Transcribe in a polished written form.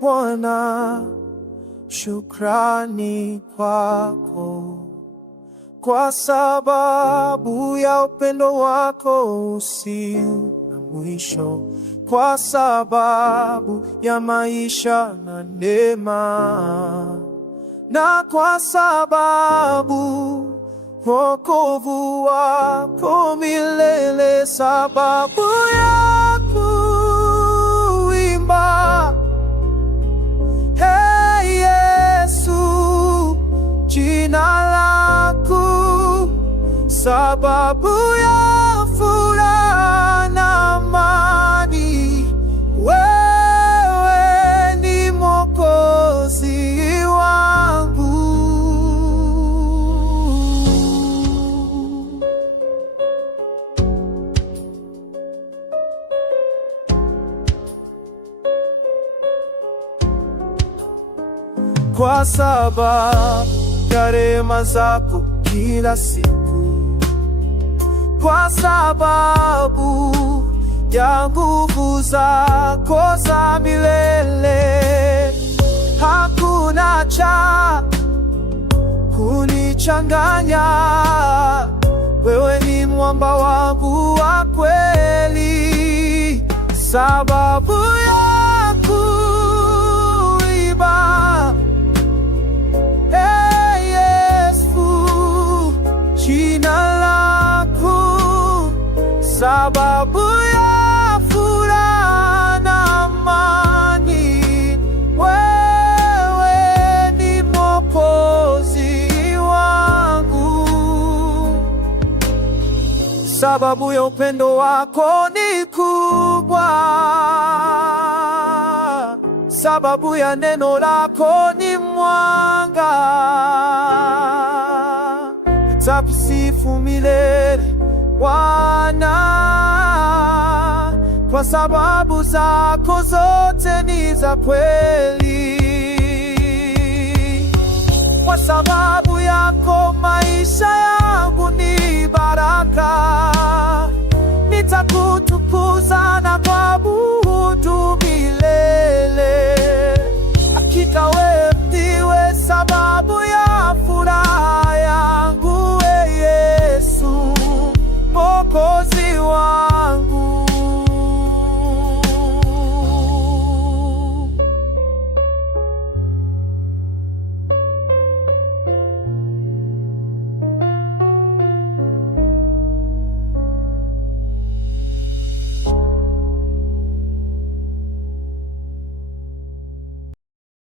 Bwana, shukrani kwako, kwa sababu ya upendo wako usio na mwisho, kwa sababu ya maisha na neema, na kwa sababu wokovu wako milele, sababu ya kuimba Hey Yesu, jina lako, sababu ya furaha na amani, wewe ni Mwokozi wangu. Kwa sababu ya rehema zako kila siku, kwa sababu ya nguvu zako za milele, hakuna cha kunichanganya. Wewe ni mwamba wangu wa kweli, sababu ya kuimba Hey Yesu, jina lako, sababu ya furaha na amani, wewe ni Mwokozi wangu. Sababu ya upendo wako ni kubwa, sababu ya neno lako ni mwanga. Nitakusifu milele Bwana, kwa sababu zako zote ni za kweli, kwa sababu yako